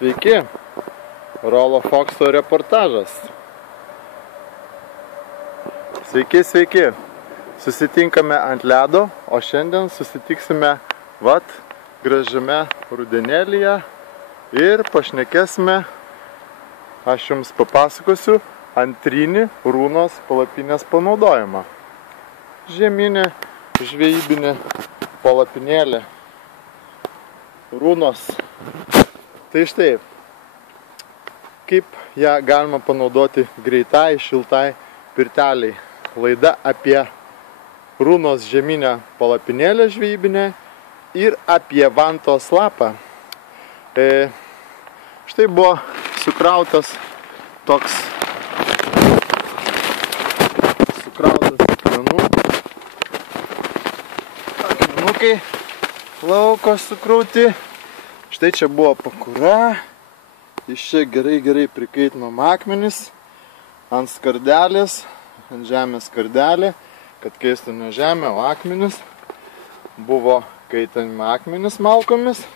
Sveiki, Rolo Fokso reportažas. Sveiki, sveiki. Susitinkame ant ledo, o šiandien susitiksime gražiame rudenėlyje ir pašnekėsime, aš jums papasakosiu, antrinį Rūnos palapinės panaudojimą. Žieminė žvejybinė palapinėlė Rūnos. Tai štai, kaip ją galima panaudoti greitai, šiltai pirteliai. Laida apie Rūnos žieminę palapinėlę žvejybinę ir apie vantos lapą. Štai buvo sukrautas toks akmenukai lauko sukrauti. Štai čia buvo pakura, iš čia gerai prikaitinam akmenis ant skardelės, ant žemės skardelė, kad keistų ne žemę, o akmenis. Buvo kaitinami akmenis malkomis.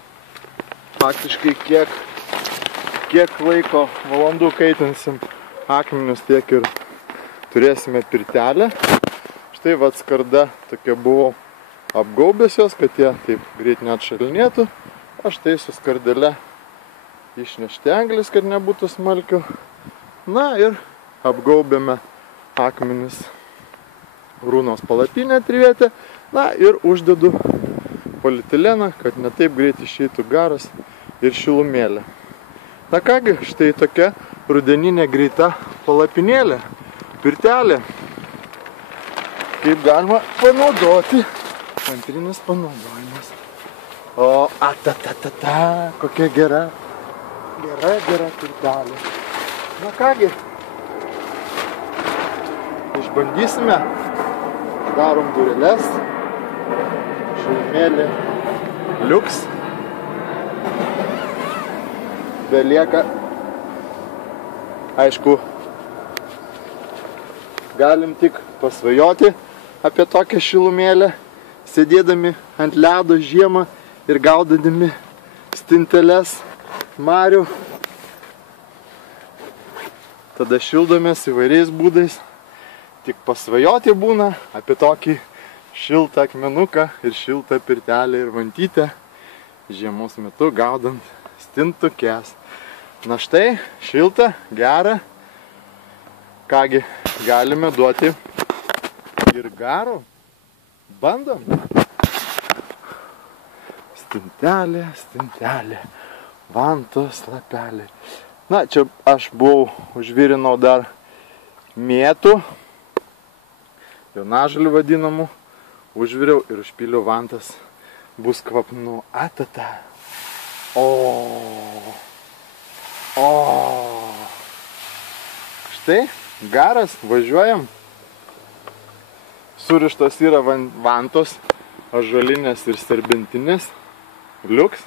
Faktiškai kiek laiko valandų kaitinsim akmenis, tiek ir turėsime pirtelę. Štai skarda tokia buvo apgaubęs jos, kad jie taip greit neatšalinėtų. O štai su skardele išnešti anglis, kad nebūtų smalkių. Na ir apgaubėme akmenis Rūnos palapinę trivietę. Na ir uždedu polietileną, kad ne taip greit išeitų garas ir šilumėlė. Na kągi, štai tokia rudeninė greita palapinėlė, pirtelė. Kaip galima panaudoti, antrinis panaudojimas. O, kokia gera pirtelė. Na kągi, išbandysime, darom dureles, šilumėlė liuks, belieka, aišku, galim tik pasvajoti apie tokią šilumėlę, sėdėdami ant ledo žiemą ir gaudydami stinteles marių. Tada šildomės įvairiais būdais. Tik pasvajoti būna apie tokį šiltą akmenuką ir šiltą pirtelę ir vantytę žiemos metu gaudant stintukes. Na štai, šilta, gera. Kągi, galime duoti ir garo. Bandom. Stintelė, vantos lapelė. Na, čia aš užvirinau dar mėtų, jonažalių vadinamų, užviriau ir užpyliau vantas. Bus kvapnu. Štai, garas, važiuojam. Surištos yra vantos, ąžuolinės ir serbentinės. Liuks.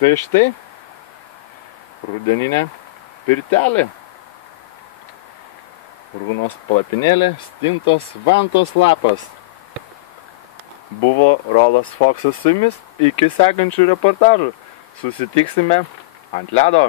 Tai štai rudeninė pirtelė. Rūnos palapinėlė, stintos, vantos lapas. Buvo Rolas Foksas su jumis. Iki sekančių reportažų. Susitiksime ant ledo.